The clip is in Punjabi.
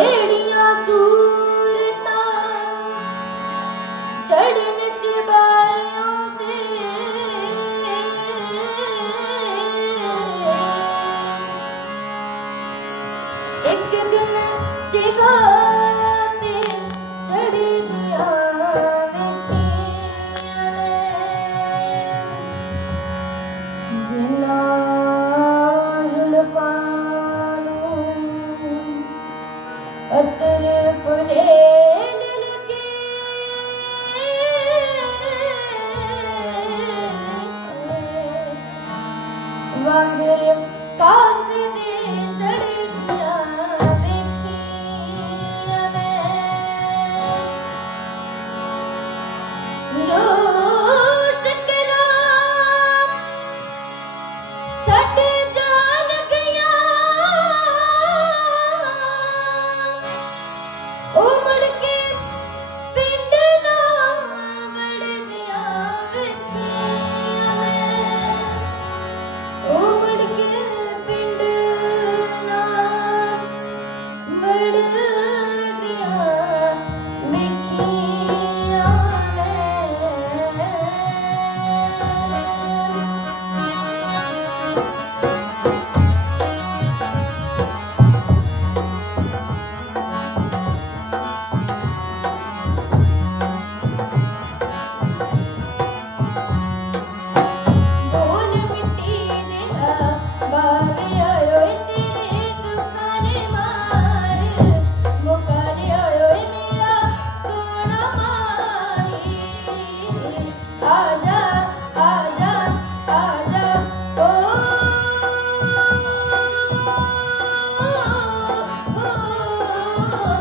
ਜਿਹੜੀਆਂ ਸੂਰਤਾਂ ਚੜਨ ਚਬਾਰਿਆਂ ਤੇ? ਇੱਕ ਦਿਨ ਚਿਹਾਤੇ ਵਾਂਗ ਕਾਸ ਦੀ ਸੜੀ Oh.